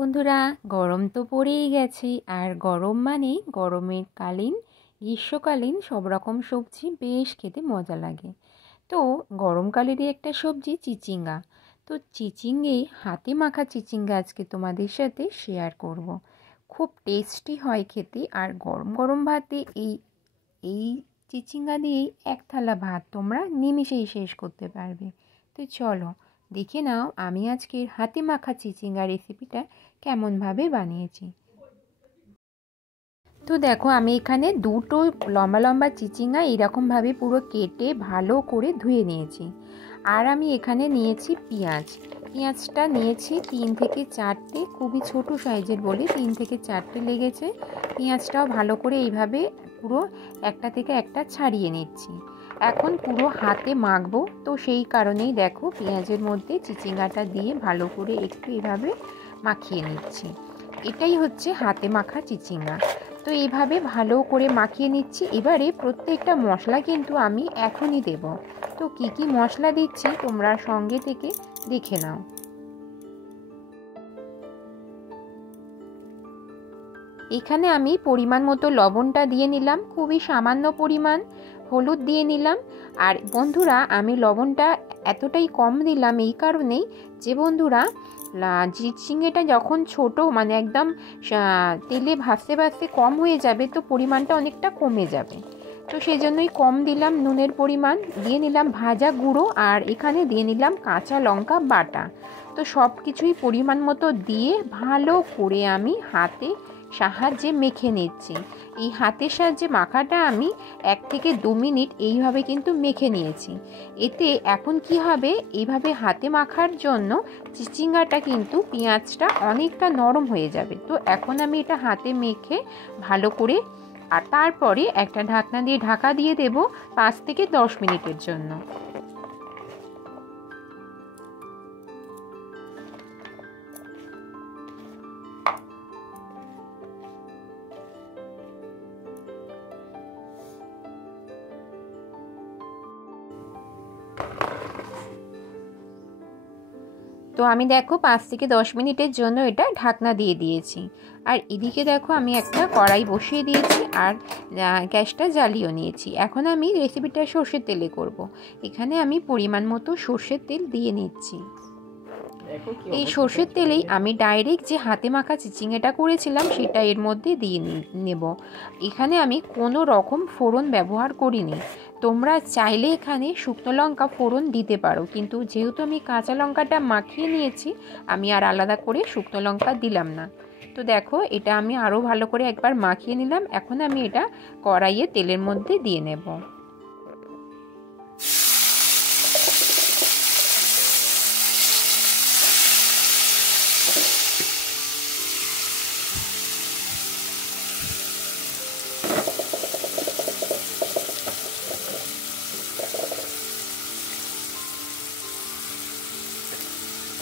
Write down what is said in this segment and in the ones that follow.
বন্ধুরা, গরম তো পড়েই গেছে। আর গরম মানেই গরমের কালীন গ্রীষ্মকালীন সব রকম সবজি বেশ খেতে মজা লাগে। তো গরমকালেরই একটা সবজি চিচিঙ্গা। তো চিচিঙ্গে হাতে মাখা চিচিঙ্গা আজকে তোমাদের সাথে শেয়ার করব। খুব টেস্টি হয় খেতে, আর গরম গরম ভাতে এই এই চিচিঙ্গা দিয়েই এক থালা ভাত তোমরা নিমিষেই শেষ করতে পারবে। তো চলো দেখে নাও আমি আজকের হাতে মাখা চিচিঙ্গা রেসিপিটা কেমনভাবে বানিয়েছি। তো দেখো, আমি এখানে দুটো লম্বা লম্বা চিচিঙ্গা এইরকমভাবে পুরো কেটে ভালো করে ধুয়ে নিয়েছি। আর আমি এখানে নিয়েছি পেঁয়াজটা নিয়েছি 3 থেকে 4টে, খুবই ছোট সাইজের বলে 3 থেকে 4টে লেগেছে। পেঁয়াজটাও ভালো করে এইভাবে পুরো একটা থেকে একটা ছাড়িয়ে নিচ্ছি। এখন পুরো হাতে মাখবো, তো সেই কারণেই দেখো পেঁয়াজের মধ্যে চিচিঙ্গাটা দিয়ে ভালো করে একটু এভাবে মাখিয়ে নিচ্ছি। এটাই হচ্ছে হাতে মাখা চিচিঙ্গা। তো এইভাবে ভালো করে মাখিয়ে নিচ্ছি। এবারে প্রত্যেকটা মশলা কিন্তু আমি এখনই দেব। তো কি কি মশলা দিচ্ছি তোমরা সঙ্গে থেকে দেখে নাও। এখানে আমি পরিমাণ মতো লবণটা দিয়ে নিলাম, খুবই সামান্য পরিমাণ হলুদ দিয়ে নিলাম। আর বন্ধুরা, আমি লবণটা এতটাই কম দিলাম এই কারণেই যে বন্ধুরা, চিচিঙ্গাটা যখন ছোট মানে একদম তেলে ভাসতে ভাসতে কম হয়ে যাবে, তো পরিমাণটা অনেকটা কমে যাবে। তো সেই জন্যই কম দিলাম নুনের পরিমাণ। দিয়ে নিলাম ভাজা গুঁড়ো, আর এখানে দিয়ে নিলাম কাঁচা লঙ্কা বাটা। তো সব কিছুই পরিমাণ মতো দিয়ে ভালো করে আমি হাতে সাহায্যে মেখে নিচ্ছি। এই হাতের সাহায্যে মাখাটা আমি 1 থেকে 2 মিনিট এইভাবে কিন্তু মেখে নিয়েছি। এতে এখন কি হবে, এইভাবে হাতে মাখার জন্য চিচিঙ্গাটা কিন্তু পেঁয়াজটা অনেকটা নরম হয়ে যাবে। তো এখন আমি এটা হাতে মেখে ভালো করে, আর তারপরে একটা ঢাকনা দিয়ে ঢাকা দিয়ে দেব 5 থেকে 10 মিনিটের জন্য। তো আমি দেখো 5 থেকে 10 মিনিটের জন্য এটা ঢাকনা দিয়ে দিয়েছি। আর এদিকে দেখো আমি একটা কড়াই বসিয়ে দিয়েছি, আর গ্যাসটা জ্বালিয়ে নিয়েছি। এখন আমি রেসিপিটা সর্ষের তেলে করব। এখানে আমি পরিমাণ মতো সর্ষের তেল দিয়ে নিচ্ছি। এই সর্ষের তেলেই আমি ডাইরেক্ট যে হাতে মাখা চিচিঙ্গাটা করেছিলাম সেটা এর মধ্যে দিয়ে নেব। এখানে আমি কোনো রকম ফোড়ন ব্যবহার করিনি। তোমরা চাইলে এখানে শুকনো লঙ্কা ফোড়ন দিতে পারো, কিন্তু যেহেতু আমি কাঁচা লঙ্কাটা মাখিয়ে নিয়েছি, আমি আর আলাদা করে শুকনো লঙ্কা দিলাম না। তো দেখো, এটা আমি আরও ভালো করে একবার মাখিয়ে নিলাম। এখন আমি এটা কড়াইয়ে তেলের মধ্যে দিয়ে নেব।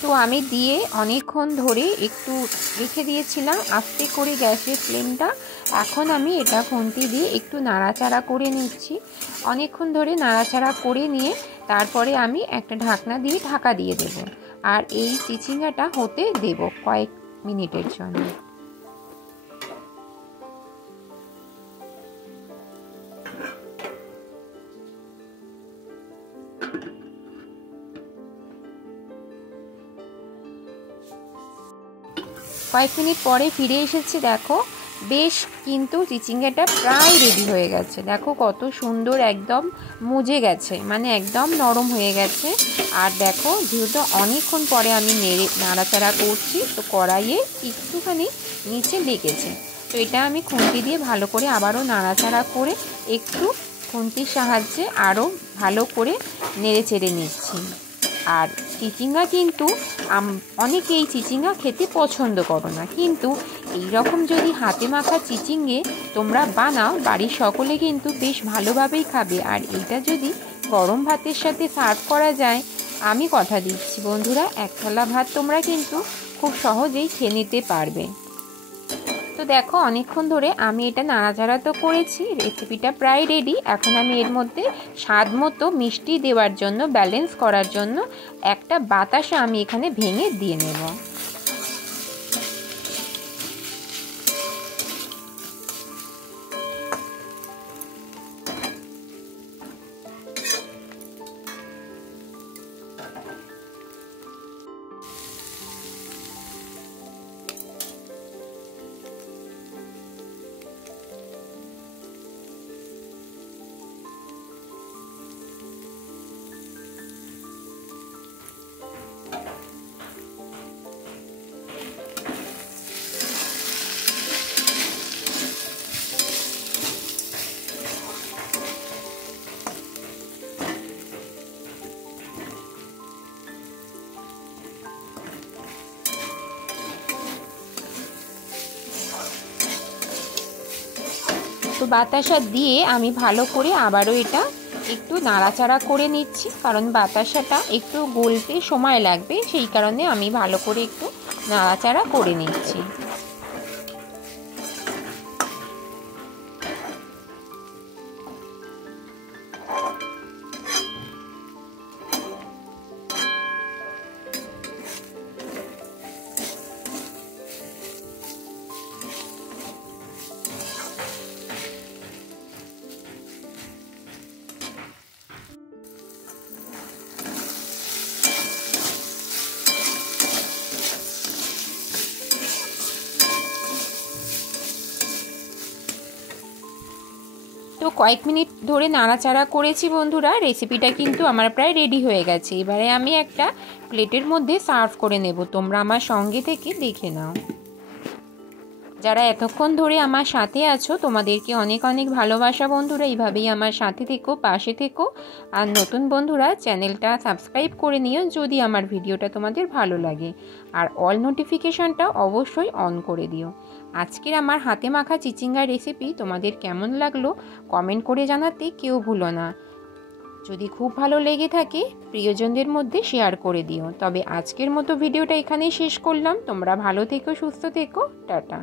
তো আমি দিয়ে অনেকক্ষণ ধরে একটু রেখে দিয়েছিলাম আস্তে করে গ্যাসের ফ্লেমটা। এখন আমি এটা খুন্তি দিয়ে একটু নাড়াচাড়া করে নিচ্ছি। অনেকক্ষণ ধরে নাড়াচাড়া করে নিয়ে তারপরে আমি একটা ঢাকনা দিয়ে ঢাকা দিয়ে দেব। আর এই চিচিঙ্গাটা হতে দেব কয়েক মিনিটের জন্য। কয়েক মিনিট পরে ফিরে এসেছি। দেখো, বেশ কিন্তু চিচিঙ্গাটা প্রায় রেডি হয়ে গেছে। দেখো কত সুন্দর একদম মুজে গেছে, মানে একদম নরম হয়ে গেছে। আর দেখো, যেহেতু অনেকক্ষণ পরে আমি নাড়াচাড়া করছি, তো কড়াইয়ে একটুখানি নিচে লেগেছে। তো এটা আমি খুন্তি দিয়ে ভালো করে আবারও নাড়াচাড়া করে একটু খুন্তির সাহায্যে আরও ভালো করে নেড়ে চেড়ে নিচ্ছি। আর চিচিঙ্গা কিন্তু অনেকেই চিচিঙ্গা খেতে পছন্দ করো না, কিন্তু এই রকম যদি হাতে মাখা চিচিঙ্গে তোমরা বানাও, বাড়ির সকলে কিন্তু বেশ ভালোভাবেই খাবে। আর এটা যদি গরম ভাতের সাথে সার্ভ করা যায়, আমি কথা দিচ্ছি বন্ধুরা, এক থালা ভাত তোমরা কিন্তু খুব সহজেই খেয়ে নিতে পারবে। তো দেখো, অনেকক্ষণ ধরে আমি এটা নাড়াচাড়া তো করেছি, রেসিপিটা প্রায় রেডি। এখন আমি এর মধ্যে স্বাদ মতো মিষ্টি দেওয়ার জন্য, ব্যালেন্স করার জন্য একটা বাতাসা আমি এখানে ভেঙে দিয়ে নেব। তো বাতাসা দিয়ে আমি ভালো করে আবারও এটা একটু নাড়াচাড়া করে নিচ্ছি, কারণ বাতাসাটা একটু গলতে সময় লাগবে, সেই কারণে আমি ভালো করে একটু নাড়াচাড়া করে নিচ্ছি। তো কয়েক মিনিট ধরে নাড়াচাড়া করেছি বন্ধুরা, রেসিপিটা কিন্তু আমার প্রায় রেডি হয়ে গেছে। এবারে আমি একটা প্লেটের মধ্যে সার্ভ করে নেব, তোমরা আমার সঙ্গে থেকে দেখে নাও। যারা এতক্ষণ ধরে আমার সাথে আছো তোমাদেরকে অনেক অনেক ভালোবাসা বন্ধুরা, এইভাবেই আমার সাথে থেকো, পাশে থেকো। আর নতুন বন্ধুরা চ্যানেলটা সাবস্ক্রাইব করে নিও যদি আমার ভিডিওটা তোমাদের ভালো লাগে, আর অল নোটিফিকেশনটা অবশ্যই অন করে দিও। আজকের আমার হাতে মাখা চিচিঙ্গা রেসিপি তোমাদের কেমন লাগলো কমেন্ট করে জানাতে কেউ ভুলো না। যদি খুব ভালো লেগে থাকে প্রিয়জনদের মধ্যে শেয়ার করে দিও। তবে আজকের মতো ভিডিওটা এখানেই শেষ করলাম। তোমরা ভালো থেকো, সুস্থ থেকো, টাটা।